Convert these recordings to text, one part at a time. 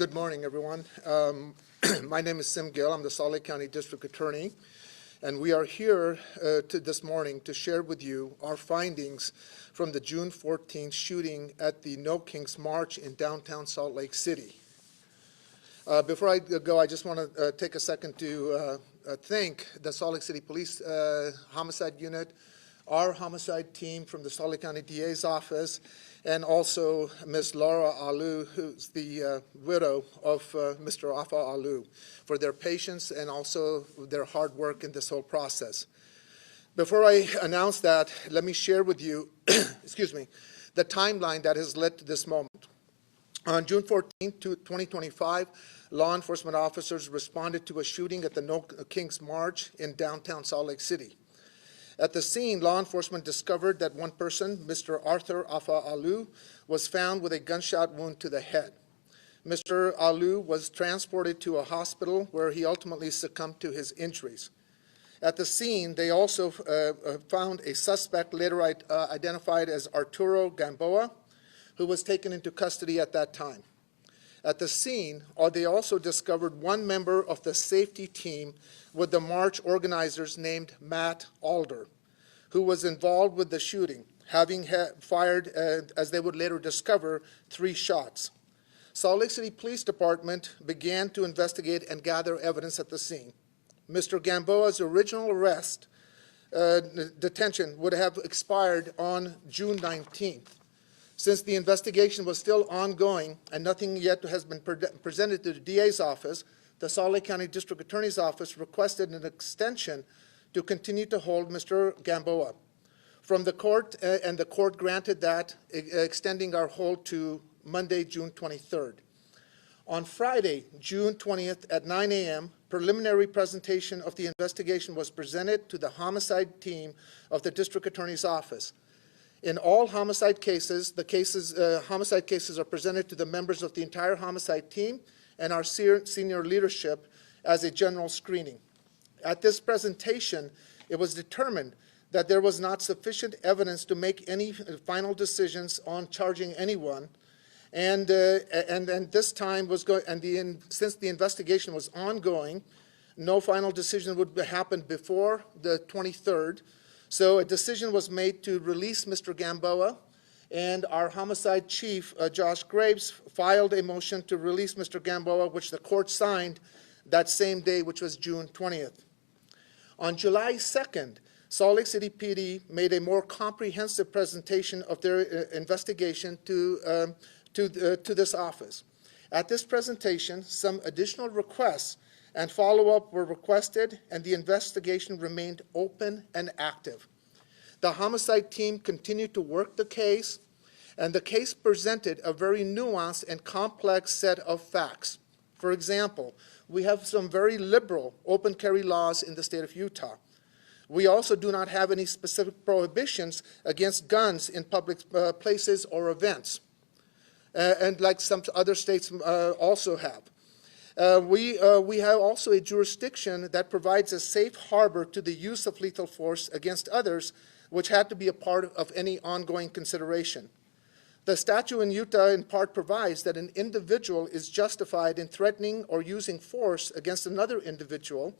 Good morning, everyone. My name is Sim Gill. I'm the Salt Lake County District Attorney, and we are here this morning to share with you our findings from the June 14th shooting at the No Kings March in downtown Salt Lake City. Before I go, I just want to take a second to thank the Salt Lake City Police Homicide Unit, our homicide team from the Salt Lake County DA's office, and also Ms. Laura Alou, who's the widow of Mr. Afa Alou, for their patience and also their hard work in this whole process. Before I announce that, let me share with you, excuse me, the timeline that has led to this moment. On June 14, 2025, law enforcement officers responded to a shooting at the No Kings March in downtown Salt Lake City. At the scene, law enforcement discovered that one person, Mr. Arthur Afa Alou, was found with a gunshot wound to the head. Mr. Alou was transported to a hospital where he ultimately succumbed to his injuries. At the scene, they also found a suspect later identified as Arturo Gamboa, who was taken into custody at that time. At the scene, they also discovered one member of the safety team with the march organizers named Matt Alder, who was involved with the shooting, having fired, as they would later discover, 3 shots. Salt Lake City Police Department began to investigate and gather evidence at the scene. Mr. Gamboa's original detention would have expired on June 19th. Since the investigation was still ongoing and nothing yet has been presented to the DA's office, the Salt Lake County District Attorney's Office requested an extension to continue to hold Mr. Gamboa from the court, and the court granted that, extending our hold to Monday, June 23rd. On Friday, June 20th at 9 a.m., preliminary presentation of the investigation was presented to the homicide team of the District Attorney's Office. In all homicide cases, homicide cases are presented to the members of the entire homicide team and our senior leadership as a general screening. At this presentation, it was determined that there was not sufficient evidence to make any final decisions on charging anyone, and this time was since the investigation was ongoing, no final decision would happen before the 23rd. So a decision was made to release Mr. Gamboa, and our homicide chief, Josh Graves, filed a motion to release Mr. Gamboa, which the court signed that same day, which was June 20th. On July 2nd, Salt Lake City PD made a more comprehensive presentation of their investigation to this office. At this presentation, some additional requests and follow-up were requested, and the investigation remained open and active. The homicide team continued to work the case, and the case presented a very nuanced and complex set of facts. For example, we have some very liberal open carry laws in the state of Utah. We also do not have any specific prohibitions against guns in public places or events, and like some other states also have. We have also a jurisdiction that provides a safe harbor to the use of lethal force against others, which had to be a part of any ongoing consideration. The statute in Utah in part provides that an individual is justified in threatening or using force against another individual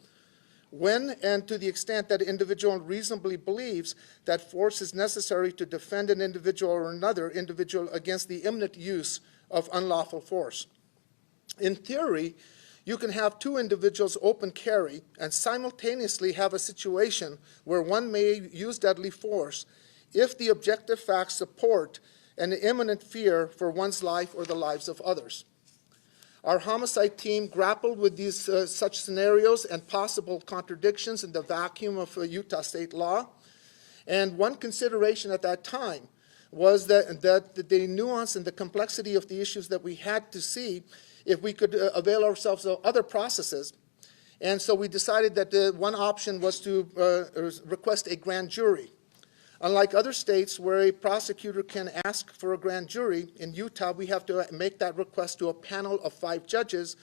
when and to the extent that individual reasonably believes that force is necessary to defend an individual or another individual against the imminent use of unlawful force. In theory, you can have 2 individuals open carry and simultaneously have a situation where one may use deadly force if the objective facts support an imminent fear for one's life or the lives of others. Our homicide team grappled with these such scenarios and possible contradictions in the vacuum of Utah state law, and one consideration at that time was that the nuance and the complexity of the issues that we had to see if we could avail ourselves of other processes. And so we decided that one option was to request a grand jury. Unlike other states where a prosecutor can ask for a grand jury, in Utah we have to make that request to a panel of 5 judges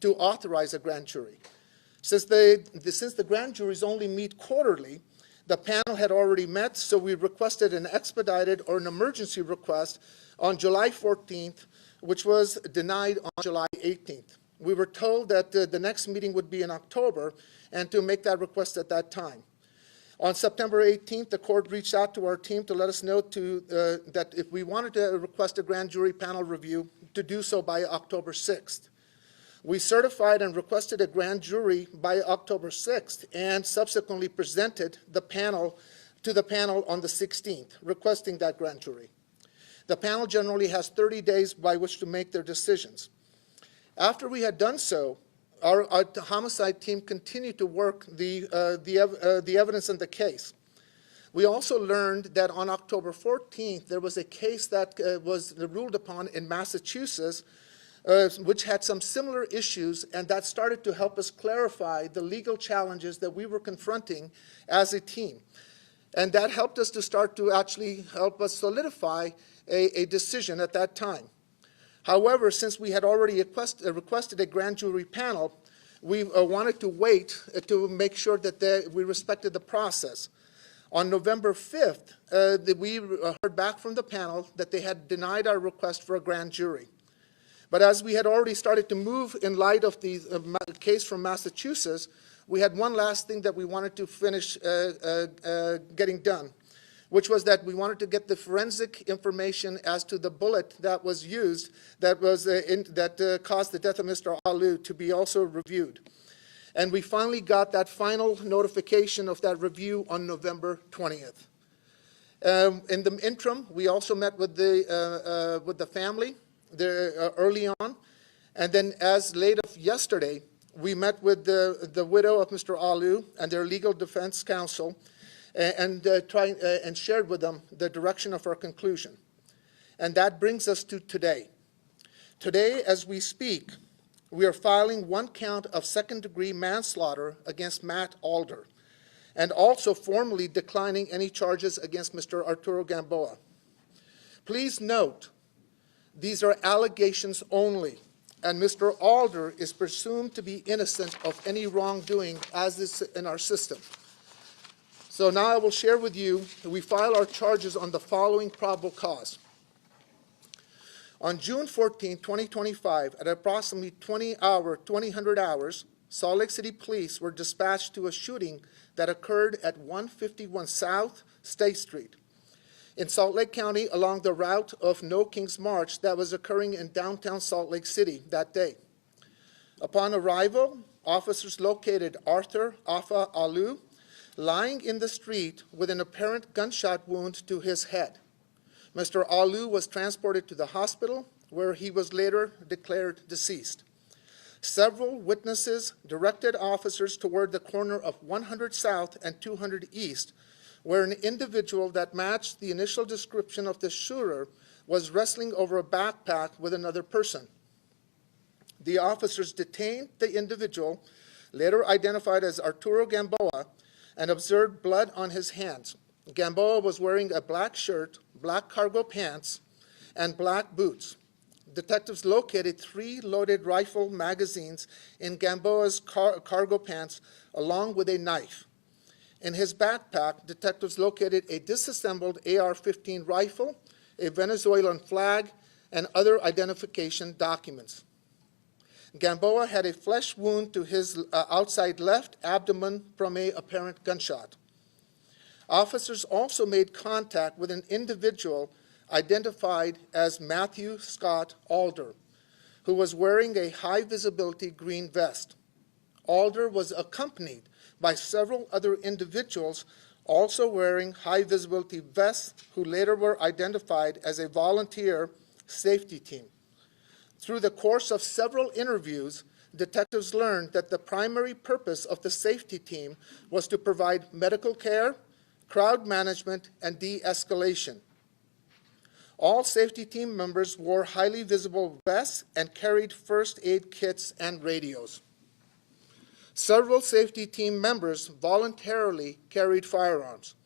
to authorize a grand jury. Since the grand juries only meet quarterly, the panel had already met, so we requested an expedited or an emergency request on July 14th which was denied on July 18th. We were told that the next meeting would be in October and to make that request at that time. On September 18th, the court reached out to our team to let us know that if we wanted to request a grand jury panel review, to do so by October 6th. We certified and requested a grand jury by October 6th and subsequently presented the panel to the panel on the 16th, requesting that grand jury. The panel generally has 30 days by which to make their decisions. After we had done so, our homicide team continued to work the evidence in the case. We also learned that on October 14th, there was a case that was ruled upon in Massachusetts, which had some similar issues, and that started to help us clarify the legal challenges that we were confronting as a team. And that helped us to start to actually help us solidify a decision at that time. However, since we had already requested a grand jury panel, we wanted to wait to make sure that we respected the process. On November 5th, we heard back from the panel that they had denied our request for a grand jury. But as we had already started to move in light of the case from Massachusetts, we had one last thing that we wanted to finish getting done, which was that we wanted to get the forensic information as to the bullet that was used that caused the death of Mr. Alu to be also reviewed. And we finally got that final notification of that review on November 20th. In the interim, we also met with the family early on, and then as late of yesterday, we met with the widow of Mr. Alu and their legal defense counsel, and shared with them the direction of our conclusion. And that brings us to today. Today, as we speak, we are filing one count of second-degree manslaughter against Matt Alder, and also formally declining any charges against Mr. Arturo Gamboa. Please note, these are allegations only, and Mr. Alder is presumed to be innocent of any wrongdoing as is in our system. So now I will share with you that we file our charges on the following probable cause. On June 14, 2025, at approximately 2000 hours, Salt Lake City police were dispatched to a shooting that occurred at 151 South State Street in Salt Lake County along the route of No King's March that was occurring in downtown Salt Lake City that day. Upon arrival, officers located Arthur Afa Alu lying in the street with an apparent gunshot wound to his head. Mr. Alu was transported to the hospital, where he was later declared deceased. Several witnesses directed officers toward the corner of 100 South and 200 East, where an individual that matched the initial description of the shooter was wrestling over a backpack with another person. The officers detained the individual, later identified as Arturo Gamboa, and observed blood on his hands. Gamboa was wearing a black shirt, black cargo pants, and black boots. Detectives located 3 loaded rifle magazines in Gamboa's cargo pants, along with a knife. In his backpack, detectives located a disassembled AR-15 rifle, a Venezuelan flag, and other identification documents. Gamboa had a flesh wound to his outside left abdomen from an apparent gunshot. Officers also made contact with an individual identified as Matthew Scott Alder, who was wearing a high-visibility green vest. Alder was accompanied by several other individuals also wearing high-visibility vests, who later were identified as a volunteer safety team. Through the course of several interviews, detectives learned that the primary purpose of the safety team was to provide medical care, crowd management, and de-escalation. All safety team members wore highly visible vests and carried first aid kits and radios. Several safety team members voluntarily carried firearms.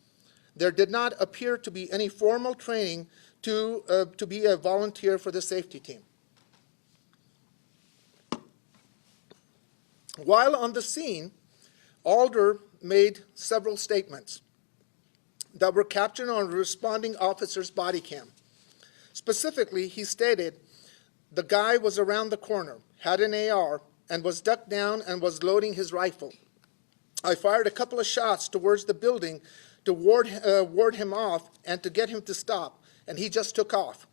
There did not appear to be any formal training to be a volunteer for the safety team. While on the scene, Alder made several statements that were captured on a responding officer's body cam. Specifically, he stated The guy was around the corner, had an AR, and was ducked down and was loading his rifle. I fired a couple of shots towards the building to ward him off and to get him to stop, and he just took off.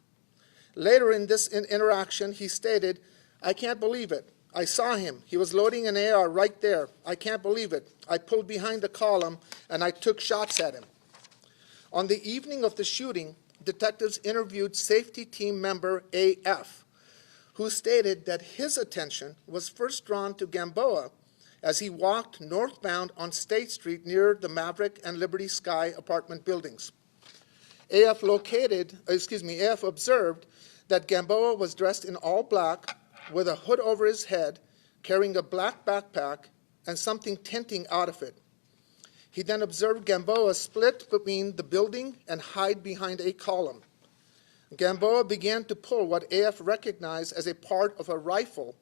Later in this interaction, he stated, "I can't believe it. I saw him. He was loading an AR right there. I can't believe it. I pulled behind the column and I took shots at him." On the evening of the shooting, detectives interviewed safety team member AF, who stated that his attention was first drawn to Gamboa as he walked northbound on State Street near the Maverick and Liberty Sky apartment buildings. AF observed that Gamboa was dressed in all black with a hood over his head, carrying a black backpack and something tinting out of it. He then observed Gamboa split between the building and hide behind a column. Gamboa began to pull what AF recognized as a part of a rifle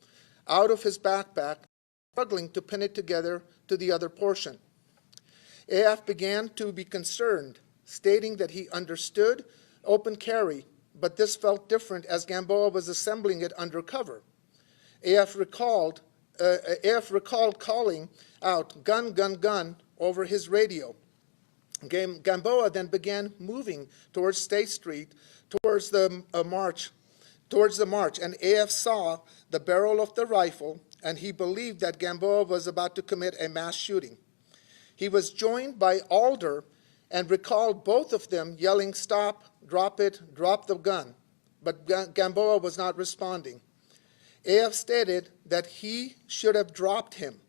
out of his backpack, struggling to pin it together to the other portion. AF began to be concerned, stating that he understood open carry, but this felt different as Gamboa was assembling it under cover. AF recalled calling out, "Gun, gun, gun," over his radio. Gamboa then began moving towards State Street, towards the march, and AF saw the barrel of the rifle, and he believed that Gamboa was about to commit a mass shooting. He was joined by Alder and recalled both of them yelling, "Stop, drop it, drop the gun," but Gamboa was not responding. AF stated that he should have dropped him,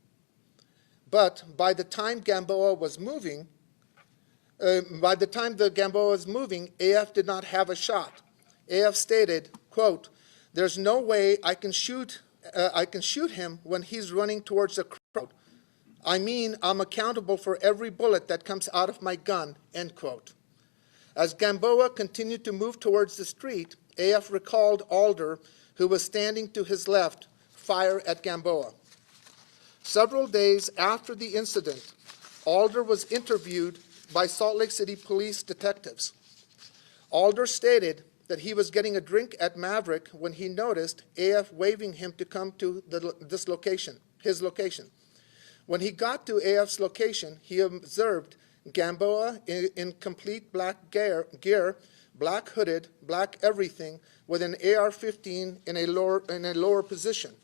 but by the time Gamboa was moving, AF did not have a shot. AF stated, quote, "There's no way I can shoot him when he's running towards a crowd. I mean, I'm accountable for every bullet that comes out of my gun," end quote. As Gamboa continued to move towards the street, AF recalled Alder, who was standing to his left, fire at Gamboa. Several days after the incident, Alder was interviewed by Salt Lake City police detectives. Alder stated that he was getting a drink at Maverick when he noticed AF waving him to come to his location. When he got to AF's location, he observed Gamboa in complete black gear, black hooded, black everything, with an AR-15 in a lower position.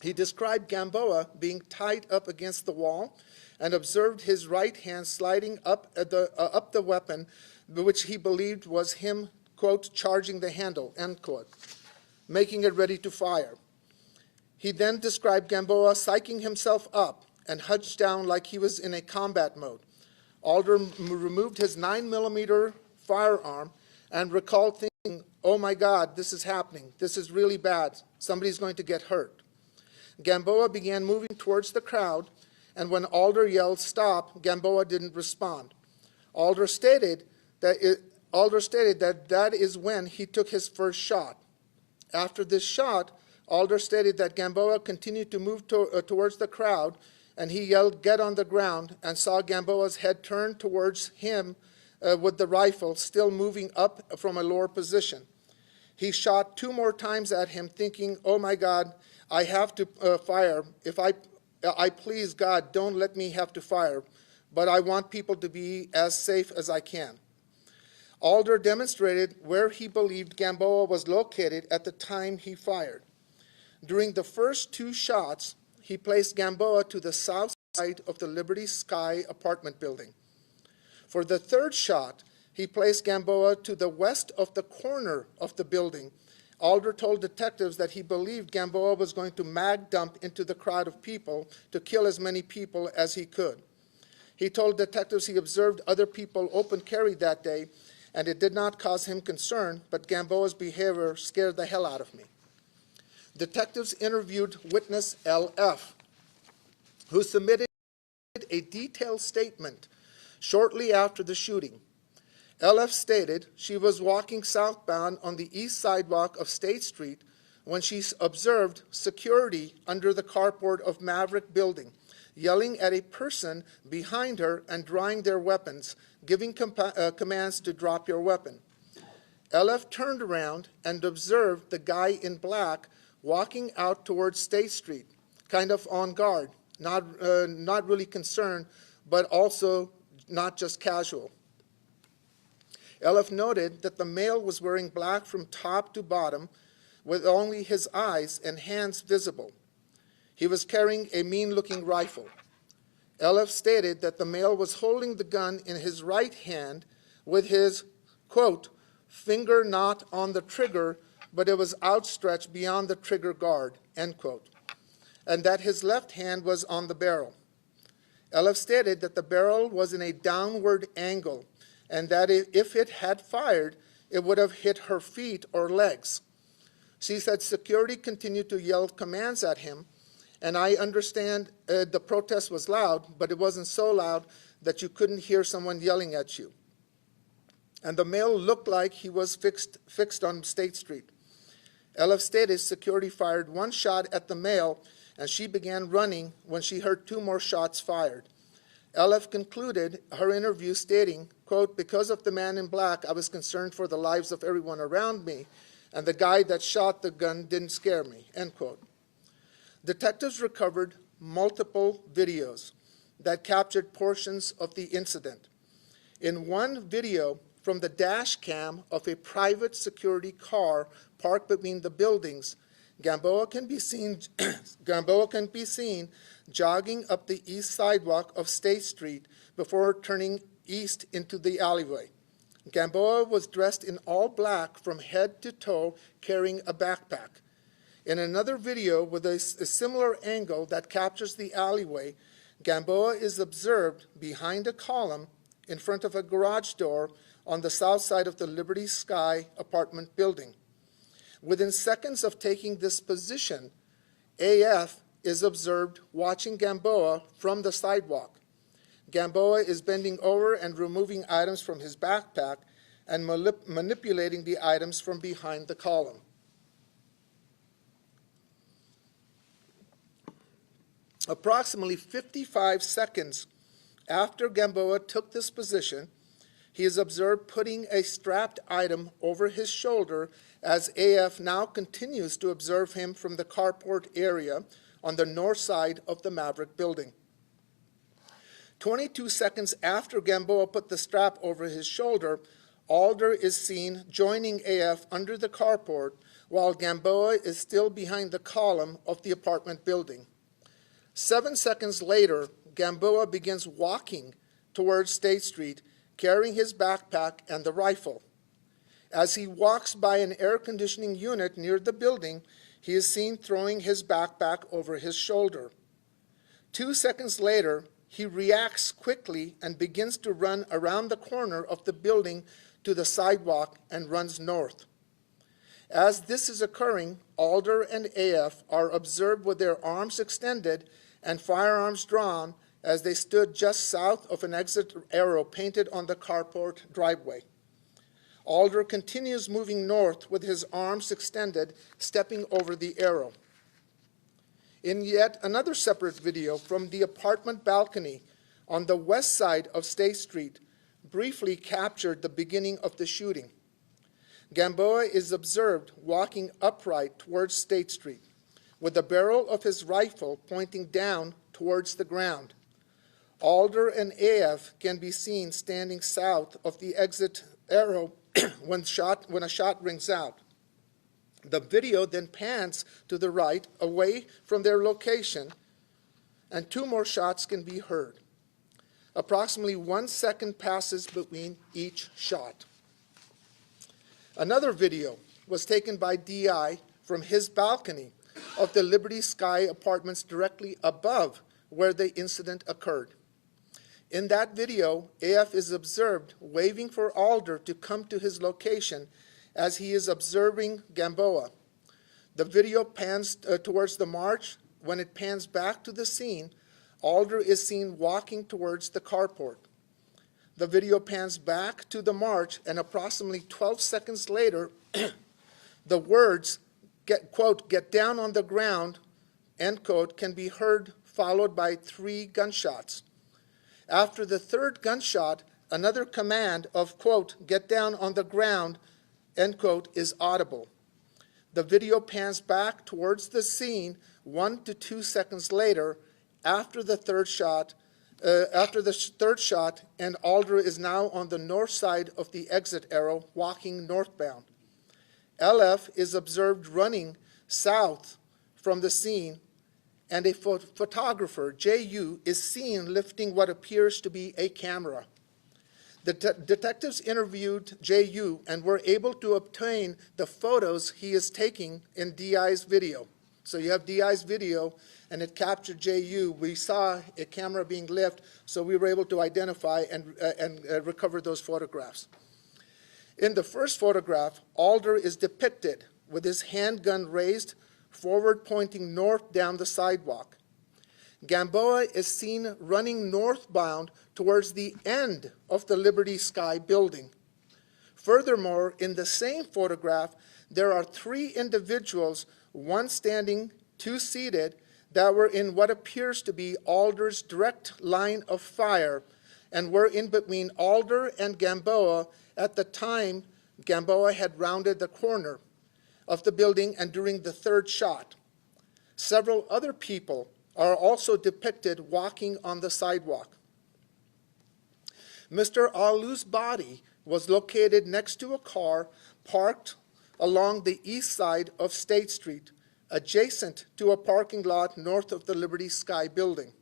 He described Gamboa being tied up against the wall and observed his right hand sliding up the weapon, which he believed was him, quote, "charging the handle," end quote, making it ready to fire. He then described Gamboa psyching himself up and hunched down like he was in a combat mode. Alder removed his 9mm firearm and recalled thinking, "Oh my God, this is happening. This is really bad. Somebody's going to get hurt." Gamboa began moving towards the crowd, and when Alder yelled, "Stop," Gamboa didn't respond. Alder stated that is when he took his first shot. After this shot, Alder stated that Gamboa continued to move towards the crowd, and he yelled, "Get on the ground," and saw Gamboa's head turn towards him with the rifle still moving up from a lower position. He shot 2 more times at him, thinking, "Oh my God, I have to fire. If I please God, don't let me have to fire, but I want people to be as safe as I can." Alder demonstrated where he believed Gamboa was located at the time he fired. During the first 2 shots, he placed Gamboa to the south side of the Liberty Sky apartment building. For the 3rd shot, he placed Gamboa to the west of the corner of the building. Alder told detectives that he believed Gamboa was going to mag dump into the crowd of people to kill as many people as he could. He told detectives he observed other people open carry that day, and it did not cause him concern, but Gamboa's behavior scared the hell out of me. Detectives interviewed witness LF, who submitted a detailed statement shortly after the shooting. LF stated she was walking southbound on the east sidewalk of State Street when she observed security under the carport of Maverick building, yelling at a person behind her and drawing their weapons, giving commands to drop your weapon. LF turned around and observed the guy in black walking out towards State Street, kind of on guard, not really concerned, but also not just casual. LF noted that the male was wearing black from top to bottom, with only his eyes and hands visible. He was carrying a mean-looking rifle. LF stated that the male was holding the gun in his right hand with his, quote, finger not on the trigger, but it was outstretched beyond the trigger guard, end quote, and that his left hand was on the barrel. LF stated that the barrel was in a downward angle, and that if it had fired, it would have hit her feet or legs. She said security continued to yell commands at him, and I understand the protest was loud, but it wasn't so loud that you couldn't hear someone yelling at you. And the male looked like he was fixed on State Street. LF stated security fired one shot at the male, and she began running when she heard two more shots fired. LF concluded her interview stating, quote, because of the man in black, I was concerned for the lives of everyone around me, and the guy that shot the gun didn't scare me, end quote. Detectives recovered multiple videos that captured portions of the incident. In one video from the dash cam of a private security car parked between the buildings, Gamboa can be seen jogging up the east sidewalk of State Street before turning east into the alleyway. Gamboa was dressed in all black from head to toe, carrying a backpack. In another video with a similar angle that captures the alleyway, Gamboa is observed behind a column in front of a garage door on the south side of the Liberty Sky apartment building. Within seconds of taking this position, AF is observed watching Gamboa from the sidewalk. Gamboa is bending over and removing items from his backpack and manipulating the items from behind the column. Approximately 55 seconds after Gamboa took this position, he is observed putting a strapped item over his shoulder as AF now continues to observe him from the carport area on the north side of the Maverick building. 22 seconds after Gamboa put the strap over his shoulder, Alder is seen joining AF under the carport while Gamboa is still behind the column of the apartment building. 7 seconds later, Gamboa begins walking towards State Street, carrying his backpack and the rifle. As he walks by an air conditioning unit near the building, he is seen throwing his backpack over his shoulder. 2 seconds later, he reacts quickly and begins to run around the corner of the building to the sidewalk and runs north. As this is occurring, Alder and AF are observed with their arms extended and firearms drawn as they stood just south of an exit arrow painted on the carport driveway. Alder continues moving north with his arms extended, stepping over the arrow. In yet another separate video from the apartment balcony on the west side of State Street, briefly captured the beginning of the shooting. Gamboa is observed walking upright towards State Street, with the barrel of his rifle pointing down towards the ground. Alder and AF can be seen standing south of the exit arrow when a shot rings out. The video then pans to the right, away from their location, and two more shots can be heard. Approximately 1 second passes between each shot. Another video was taken by DI from his balcony of the Liberty Sky apartments directly above where the incident occurred. In that video, AF is observed waving for Alder to come to his location as he is observing Gamboa. The video pans towards the march. When it pans back to the scene, Alder is seen walking towards the carport. The video pans back to the march, and approximately 12 seconds later, the words, get down on the ground, end quote, can be heard, followed by 3 gunshots. After the third gunshot, another command of, quote, get down on the ground, end quote, is audible. The video pans back towards the scene 1 to 2 seconds later after the third shot, and Alder is now on the north side of the exit arrow, walking northbound. LF is observed running south from the scene, and a photographer, JU, is seen lifting what appears to be a camera. The detectives interviewed JU and were able to obtain the photos he is taking in DI's video. So you have DI's video, and it captured JU. We saw a camera being lifted, so we were able to identify and recover those photographs. In the first photograph, Alder is depicted with his handgun raised, forward pointing north down the sidewalk. Gamboa is seen running northbound towards the end of the Liberty Sky building. Furthermore, in the same photograph, there are 3 individuals, one standing, 2 seated, that were in what appears to be Alder's direct line of fire and were in between Alder and Gamboa at the time Gamboa had rounded the corner of the building and during the third shot. Several other people are also depicted walking on the sidewalk. Mr. Alu's body was located next to a car parked along the east side of State Street, adjacent to a parking lot north of the Liberty Sky building.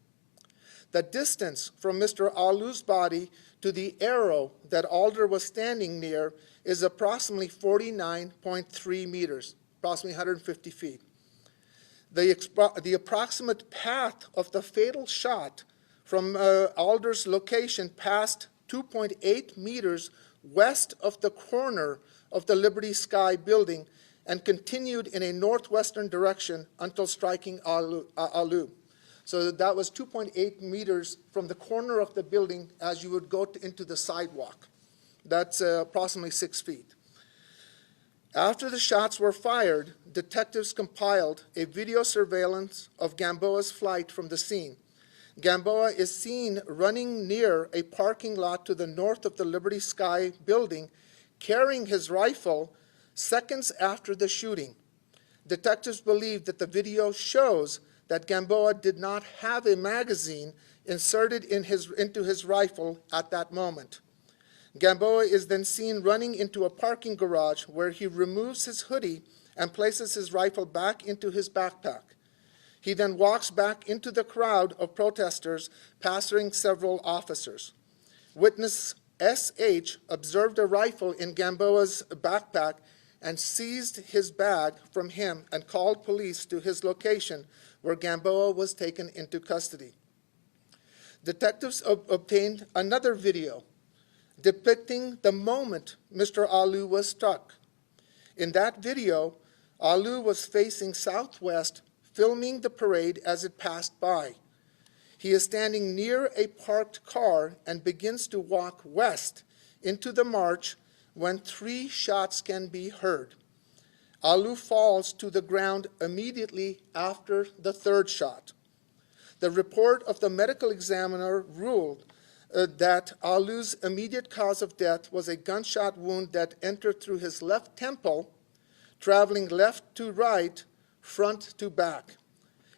The distance from Mr. Alu's body to the arrow that Alder was standing near is approximately 49.3 meters, approximately 150 feet. The approximate path of the fatal shot from Alder's location passed 2.8 meters west of the corner of the Liberty Sky building and continued in a northwestern direction until striking Alu. So that was 2.8 meters from the corner of the building as you would go into the sidewalk. That's approximately 6 feet. After the shots were fired, detectives compiled a video surveillance of Gamboa's flight from the scene. Gamboa is seen running near a parking lot to the north of the Liberty Sky building, carrying his rifle seconds after the shooting. Detectives believe that the video shows that Gamboa did not have a magazine inserted into his rifle at that moment. Gamboa is then seen running into a parking garage where he removes his hoodie and places his rifle back into his backpack. He then walks back into the crowd of protesters, passing several officers. Witness S.H. observed a rifle in Gamboa's backpack and seized his bag from him and called police to his location, where Gamboa was taken into custody. Detectives obtained another video depicting the moment Mr. Alu was struck. In that video, Alu was facing southwest, filming the parade as it passed by. He is standing near a parked car and begins to walk west into the march when 3 shots can be heard. Alu falls to the ground immediately after the third shot. The report of the medical examiner ruled that Alu's immediate cause of death was a gunshot wound that entered through his left temple, traveling left to right, front to back.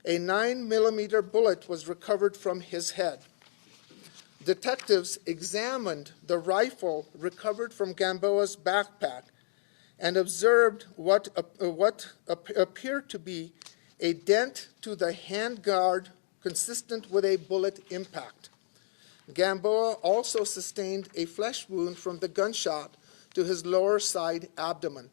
A 9-millimeter bullet was recovered from his head. Detectives examined the rifle recovered from Gamboa's backpack and observed what appeared to be a dent to the handguard consistent with a bullet impact. Gamboa also sustained a flesh wound from the gunshot to his lower side abdomen.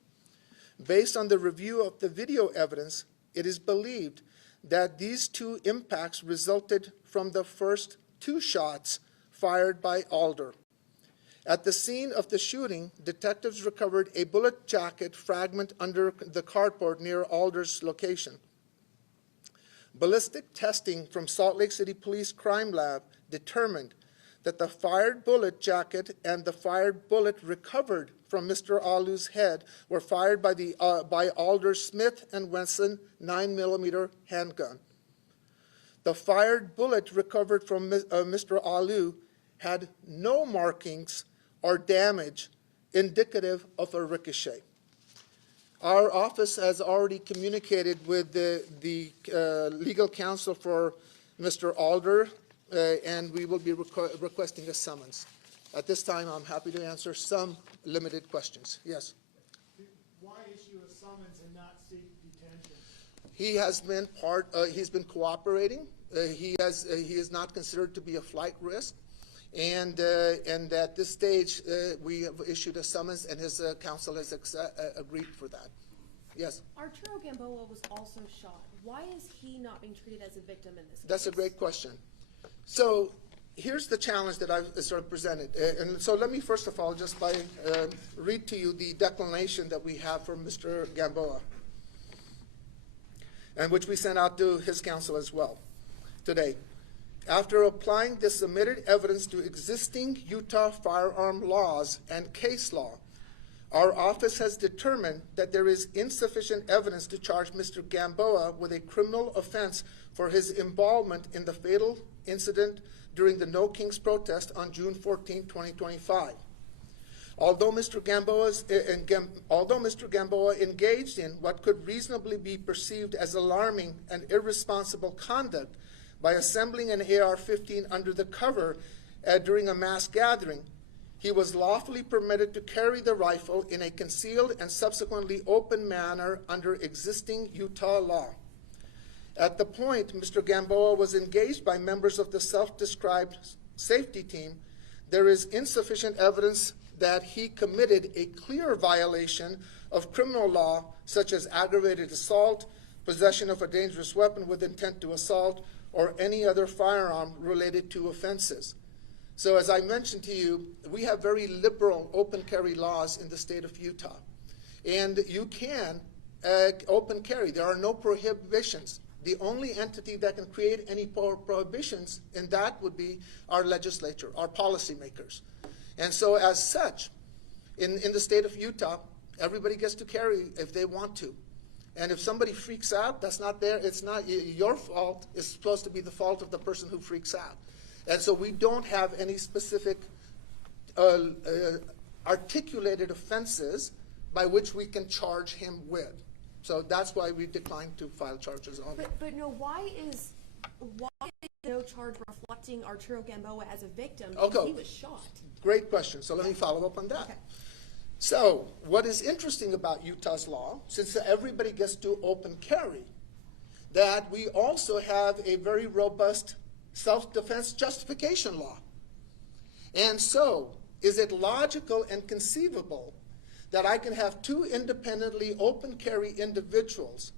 Based on the review of the video evidence, it is believed that these 2 impacts resulted from the first 2 shots fired by Alder. At the scene of the shooting, detectives recovered a bullet jacket fragment under the cardboard near Alder's location. Ballistic testing from Salt Lake City Police Crime Lab determined that the fired bullet jacket and the fired bullet recovered from Mr. Alu's head were fired by Alder's Smith & Wesson 9-millimeter handgun. The fired bullet recovered from Mr. Alu had no markings or damage indicative of a ricochet. Our office has already communicated with the legal counsel for Mr. Alder, and we will be requesting a summons. At this time, I'm happy to answer some limited questions. Yes? Why issue a summons and not seek detention? He has been he's been cooperating. He is not considered to be a flight risk. And at this stage, we have issued a summons, and his counsel has agreed for that. Yes? Arturo Gamboa was also shot. Why is he not being treated as a victim in this case? That's a great question. So here's the challenge that I've sort of presented. And so let me first of all just read to you the declaration that we have from Mr. Gamboa, and which we sent out to his counsel as well today. After applying the submitted evidence to existing Utah firearm laws and case law, our office has determined that there is insufficient evidence to charge Mr. Gamboa with a criminal offense for his involvement in the fatal incident during the No Kings protest on June 14, 2025. Although Mr. Gamboa engaged in what could reasonably be perceived as alarming and irresponsible conduct by assembling an AR-15 under the cover during a mass gathering, he was lawfully permitted to carry the rifle in a concealed and subsequently open manner under existing Utah law. At the point Mr. Gamboa was engaged by members of the self-described safety team, there is insufficient evidence that he committed a clear violation of criminal law, such as aggravated assault, possession of a dangerous weapon with intent to assault, or any other firearm related to offenses. So as I mentioned to you, we have very liberal open carry laws in the state of Utah. And you can open carry. There are no prohibitions. The only entity that can create any prohibitions in that would be our legislature, our policymakers. And so as such, in the state of Utah, everybody gets to carry if they want to. And if somebody freaks out, that's not it's not your fault. It's supposed to be the fault of the person who freaks out. And so we don't have any specific articulated offenses by which we can charge him with. So that's why we declined to file charges on him. But no, why is no charge reflecting Arturo Gamboa as a victim because he was shot? Great question. So let me follow up on that. Okay. So what is interesting about Utah's law, since everybody gets to open carry, that we also have a very robust self-defense justification law. And so is it logical and conceivable that I can have two independently open carry individuals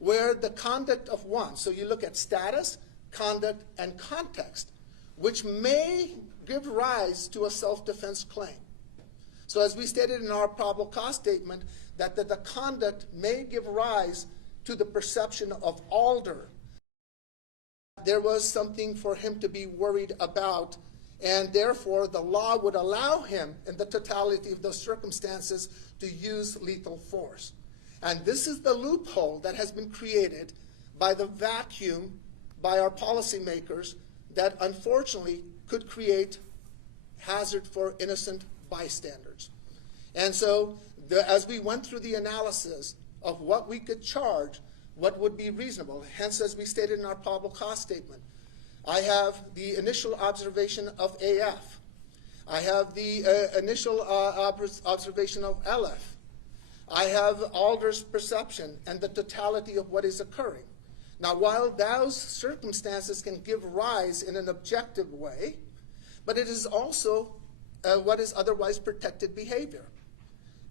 where the conduct of one, so you look at status, conduct, and context, which may give rise to a self-defense claim. So as we stated in our probable cause statement, that the conduct may give rise to the perception of Alder. There was something for him to be worried about, and therefore the law would allow him, in the totality of those circumstances, to use lethal force. And this is the loophole that has been created by the vacuum by our policymakers that unfortunately could create hazard for innocent bystanders. And so as we went through the analysis of what we could charge, what would be reasonable, hence as we stated in our probable cause statement, I have the initial observation of AF. I have the initial observation of LF. I have Alder's perception and the totality of what is occurring. Now, while those circumstances can give rise in an objective way, but it is also what is otherwise protected behavior.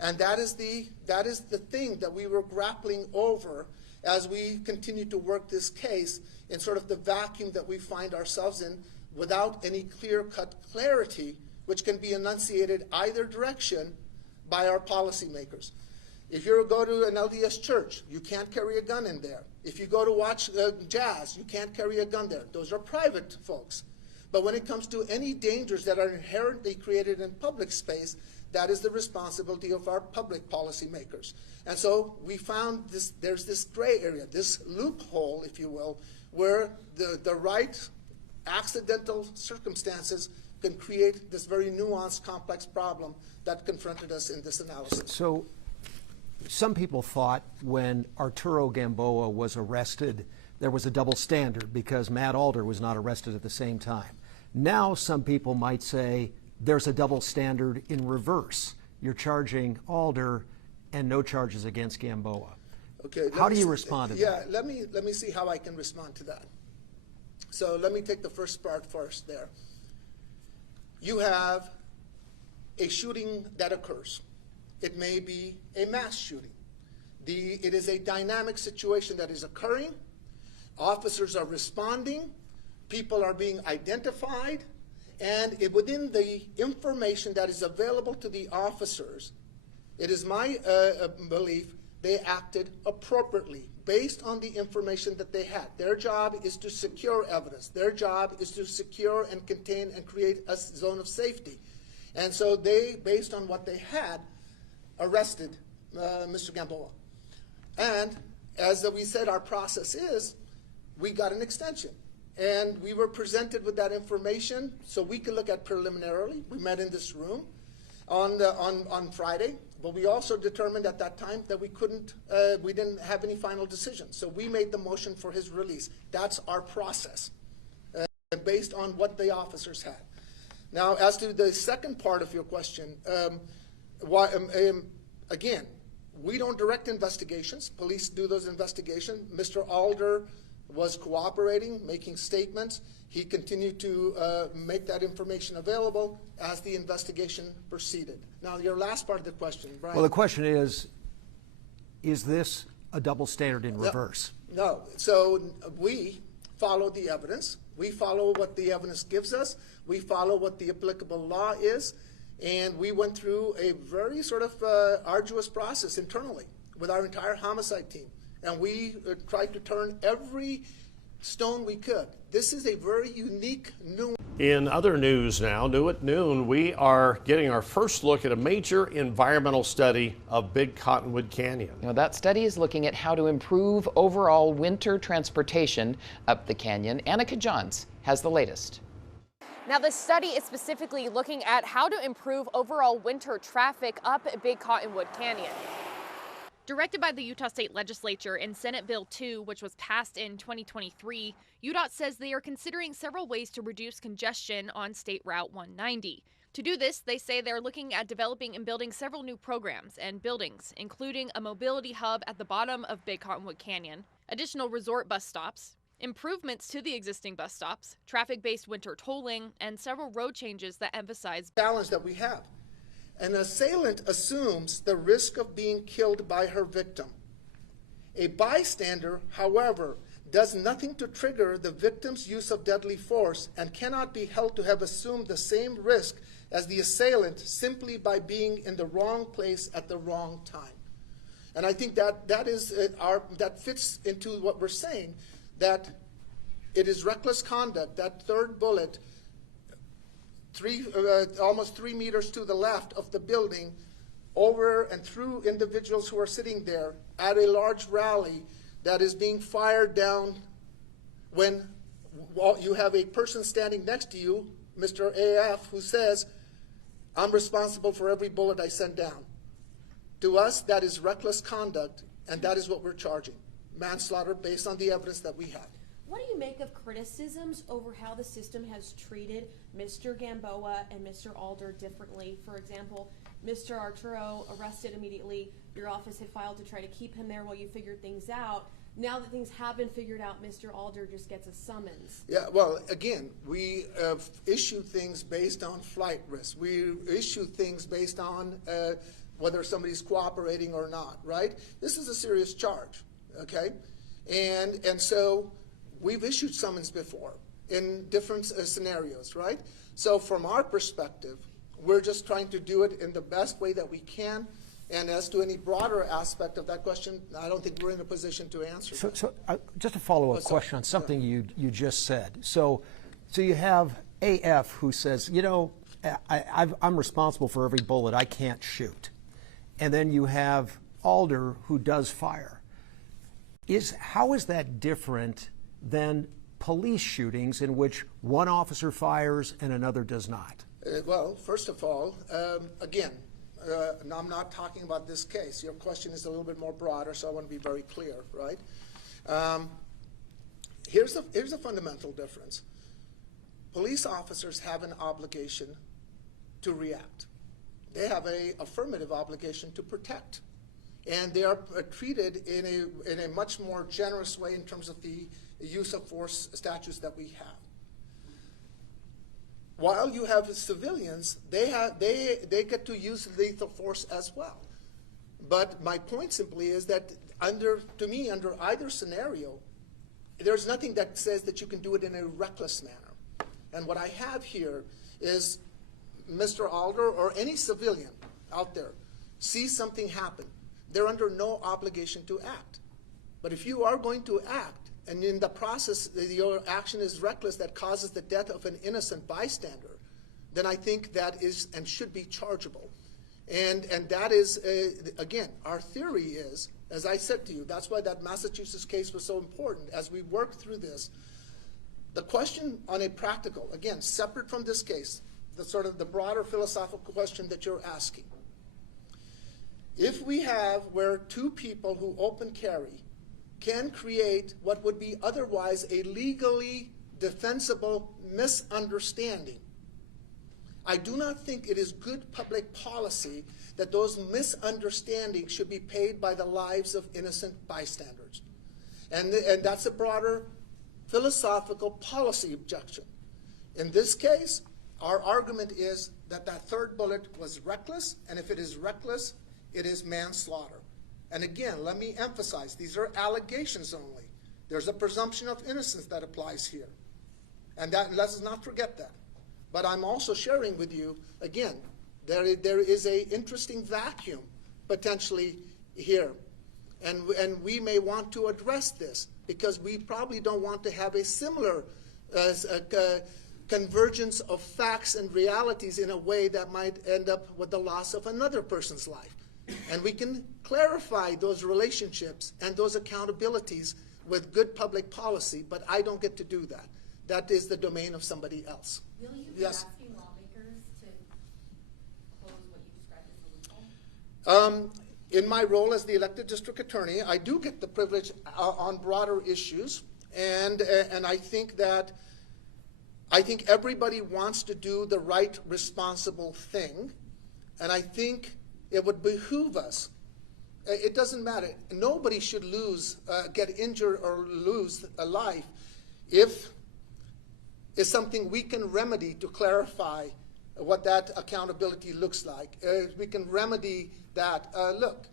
And that is the thing that we were grappling over as we continue to work this case in sort of the vacuum that we find ourselves in without any clear-cut clarity, which can be enunciated either direction by our policymakers. If you go to an LDS church, you can't carry a gun in there. If you go to watch jazz, you can't carry a gun there. Those are private folks. But when it comes to any dangers that are inherently created in public space, that is the responsibility of our public policymakers. And so we found there's this gray area, this loophole, if you will, where the right accidental circumstances can create this very nuanced, complex problem that confronted us in this analysis. So some people thought when Arturo Gamboa was arrested, there was a double standard because Matt Alder was not arrested at the same time. Now some people might say there's a double standard in reverse. You're charging Alder and no charges against Gamboa. Okay. How do you respond to that? Yeah, let me see how I can respond to that. So let me take the first part first there. You have a shooting that occurs. It may be a mass shooting. It is a dynamic situation that is occurring. Officers are responding. People are being identified. And within the information that is available to the officers, it is my belief they acted appropriately based on the information that they had. Their job is to secure evidence. Their job is to secure and contain and create a zone of safety. And so they, based on what they had, arrested Mr. Gamboa. And as we said, our process is, we got an extension. And we were presented with that information so we could look at preliminarily. We met in this room on Friday, but we also determined at that time that we didn't have any final decision. So we made the motion for his release. That's our process, based on what the officers had. Now, as to the second part of your question, again, we don't direct investigations. Police do those investigations. Mr. Alder was cooperating, making statements. He continued to make that information available as the investigation proceeded. Now, your last part of the question, Brian. Well, the question is this a double standard in reverse? No. So we follow the evidence. We follow what the evidence gives us. We follow what the applicable law is. And we went through a very sort of arduous process internally with our entire homicide team. And we tried to turn every stone we could. This is a very unique, new. In other news now, new at noon, we are getting our first look at a major environmental study of Big Cottonwood Canyon. Now, that study is looking at how to improve overall winter transportation up the canyon. Annika Johns has the latest. Now, the study is specifically looking at how to improve overall winter traffic up Big Cottonwood Canyon. Directed by the Utah State Legislature in Senate Bill 2, which was passed in 2023, UDOT says they are considering several ways to reduce congestion on State Route 190. To do this, they say they're looking at developing and building several new programs and buildings, including a mobility hub at the bottom of Big Cottonwood Canyon, additional resort bus stops, improvements to the existing bus stops, traffic-based winter tolling, and several road changes that emphasize challenge that we have. An assailant assumes the risk of being killed by her victim. A bystander, however, does nothing to trigger the victim's use of deadly force and cannot be held to have assumed the same risk as the assailant simply by being in the wrong place at the wrong time. And I think that fits into what we're saying, that it is reckless conduct. That third bullet, almost 3 meters to the left of the building, over and through individuals who are sitting there at a large rally that is being fired down when you have a person standing next to you, Mr. AF, who says, "I'm responsible for every bullet I send down." To us, that is reckless conduct, and that is what we're charging. Manslaughter based on the evidence that we have. What do you make of criticisms over how the system has treated Mr. Gamboa and Mr. Alder differently? For example, Mr. Arturo arrested immediately. Your office had filed to try to keep him there while you figured things out. Now that things have been figured out, Mr. Alder just gets a summons. Yeah, well, again, we issue things based on flight risk. We issue things based on whether somebody's cooperating or not, right? This is a serious charge, okay? And so we've issued summons before in different scenarios, right? So from our perspective, we're just trying to do it in the best way that we can. And as to any broader aspect of that question, I don't think we're in a position to answer. So just a follow-up question on something you just said. So you have AF who says, you know, I'm responsible for every bullet I can't shoot. And then you have Alder who does fire. How is that different than police shootings in which one officer fires and another does not? Well, first of all, again, and I'm not talking about this case. Your question is a little bit more broader, so I want to be very clear, right? Here's a fundamental difference. Police officers have an obligation to react. They have an affirmative obligation to protect. And they are treated in a much more generous way in terms of the use of force statutes that we have. While you have civilians, they get to use lethal force as well. But my point simply is that to me, under either scenario, there's nothing that says that you can do it in a reckless manner. And what I have here is Mr. Alder or any civilian out there sees something happen. They're under no obligation to act. But if you are going to act, and in the process your action is reckless that causes the death of an innocent bystander, then I think that is and should be chargeable. And that is, again, our theory is, as I said to you, that's why that Massachusetts case was so important. As we work through this, the question on a practical, again, separate from this case, the sort of the broader philosophical question that you're asking. If we have where two people who open carry can create what would be otherwise a legally defensible misunderstanding, I do not think it is good public policy that those misunderstandings should be paid by the lives of innocent bystanders. And that's a broader philosophical policy objection. In this case, our argument is that that third bullet was reckless, and if it is reckless, it is manslaughter. And again, let me emphasize, these are allegations only. There's a presumption of innocence that applies here. And let us not forget that. But I'm also sharing with you, again, there is an interesting vacuum potentially here. And we may want to address this because we probably don't want to have a similar convergence of facts and realities in a way that might end up with the loss of another person's life. And we can clarify those relationships and those accountabilities with good public policy, but I don't get to do that. That is the domain of somebody else. Will you be Yes. asking lawmakers to close what you described as a loophole? In my role as the elected district attorney, I do get the privilege on broader issues, and I think that everybody wants to do the right, responsible thing, and I think it would behoove us. It doesn't matter. Nobody should get injured or lose a life if it's something we can remedy to clarify what that accountability looks like. We can remedy that. Look,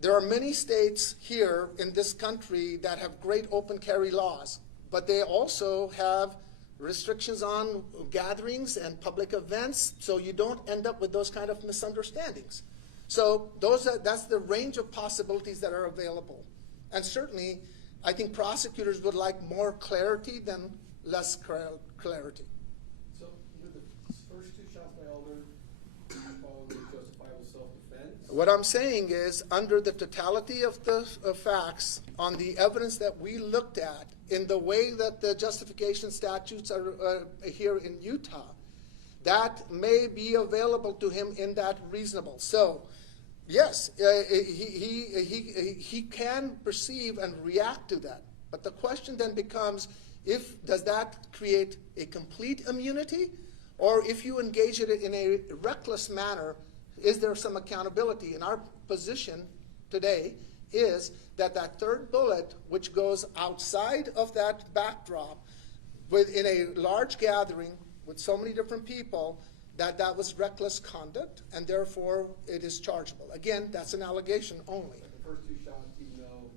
there are many states here in this country that have great open carry laws, but they also have restrictions on gatherings and public events, so you don't end up with those kind of misunderstandings. So that's the range of possibilities that are available. And certainly, I think prosecutors would like more clarity than less clarity. So, the first two shots by Alder, you call them justifiable self-defense? What I'm saying is, under the totality of the facts, on the evidence that we looked at, in the way that the justification statutes are here in Utah, that may be available to him in that reasonable. So, yes, he can perceive and react to that. But the question then becomes, does that create a complete immunity? Or if you engage it in a reckless manner, is there some accountability? And our position today is that that third bullet, which goes outside of that backdrop, in a large gathering with so many different people, that was reckless conduct, and therefore it is chargeable. Again, that's an allegation only. The first two shots, even though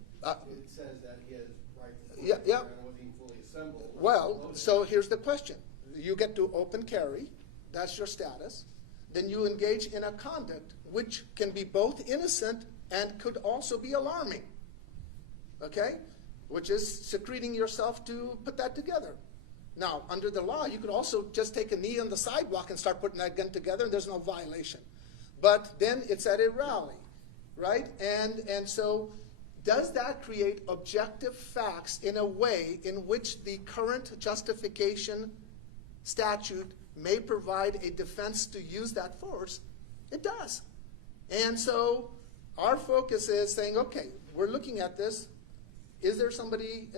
it says that he has right to Yeah. wasn't fully assembled. Well, so here's the question. You get to open carry, that's your status. Then you engage in a conduct which can be both innocent and could also be alarming, okay? Which is secreting yourself to put that together. Now, under the law, you could also just take a knee on the sidewalk and start putting that gun together, and there's no violation. But then it's at a rally, right? And so does that create objective facts in a way in which the current justification statute may provide a defense to use that force? It does. And so our focus is saying, okay, we're looking at this. Is there somebody,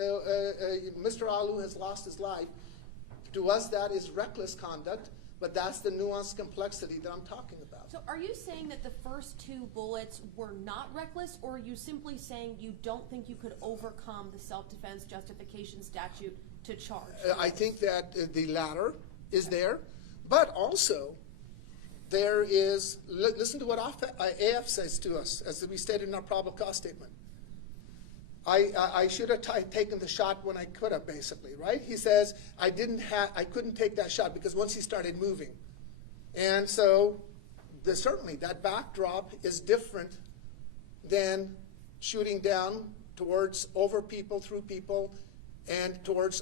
Mr. Alu has lost his life. To us, that is reckless conduct, but that's the nuanced complexity that I'm talking about. So are you saying that the first 2 bullets were not reckless, or are you simply saying you don't think you could overcome the self-defense justification statute to charge? I think that the latter is there, but also there is, listen to what AF says to us, as we stated in our probable cause statement. I should have taken the shot when I could have, basically, right? He says, I couldn't take that shot because once he started moving. And so certainly that backdrop is different than shooting down towards, over people, through people, and towards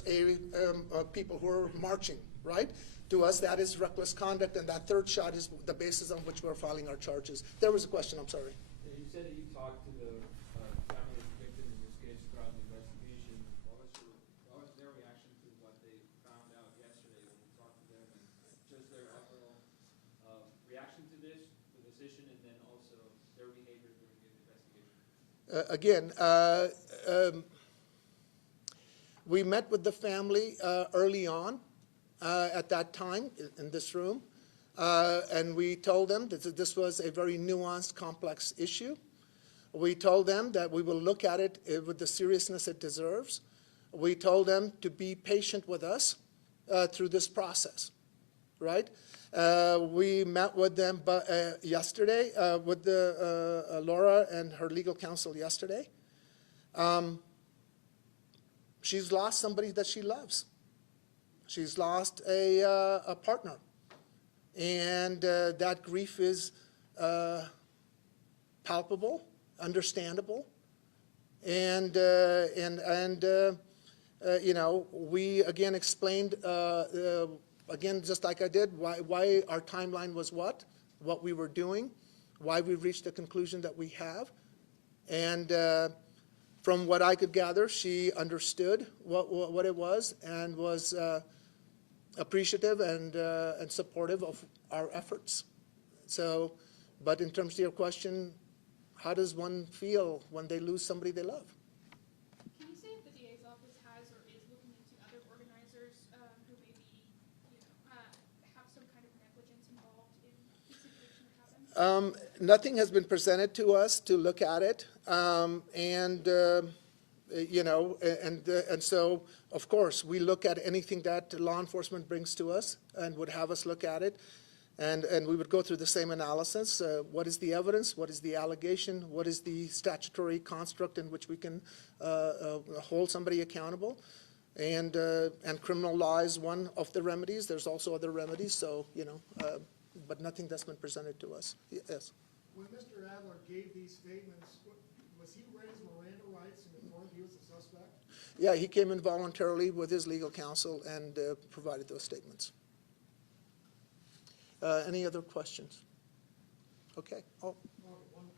people who are marching, right? To us, that is reckless conduct, and that third shot is the basis on which we're filing our charges. There was a question, I'm sorry. Yeah, you said that you talked to the family of the victim in this case throughout the investigation. What was their reaction to what they found out yesterday when you talked to them, and just their overall reaction to this, the decision, and then also their behavior during the investigation? We met with the family early on at that time in this room, and we told them that this was a very nuanced, complex issue. We told them that we will look at it with the seriousness it deserves. We told them to be patient with us through this process, right? We met with them yesterday, with Laura and her legal counsel yesterday. She's lost somebody that she loves. She's lost a partner. And that grief is palpable, understandable. And you know, we again explained, again, just like I did, why our timeline was what we were doing, why we reached the conclusion that we have. And from what I could gather, she understood what it was and was appreciative and supportive of our efforts. So, but in terms of your question, how does one feel when they lose somebody they love? Can you say if the DA's office has or is looking into other organizers who maybe, have some kind of negligence involved in the situation that happened? Nothing has been presented to us to look at it, you know, and so of course we look at anything that law enforcement brings to us and would have us look at it, and we would go through the same analysis. What is the evidence? What is the allegation? What is the statutory construct in which we can hold somebody accountable? And criminal law is one of the remedies. There's also other remedies. So you know, but nothing that's been presented to us. Yes. When Mr. Adler gave these statements, was he raised Miranda rights and informed he was a suspect? Yeah, he came in voluntarily with his legal counsel and provided those statements. Any other questions? Okay. Oh. One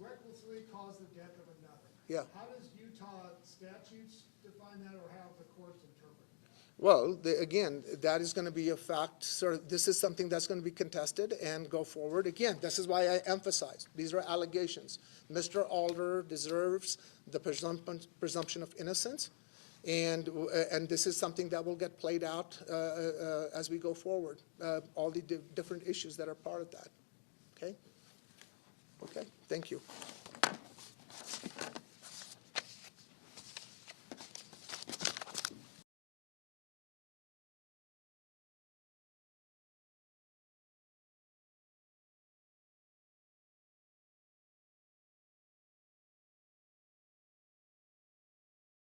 recklessly cause the death of another. Yeah. How does Utah statutes define that, or how the courts interpret that? Well, again, that is going to be a fact. This is something that's going to be contested and go forward. Again, this is why I emphasize these are allegations. Mr. Alder deserves the presumption of innocence, and this is something that will get played out as we go forward. All the different issues that are part of that. Okay. Okay. Thank you.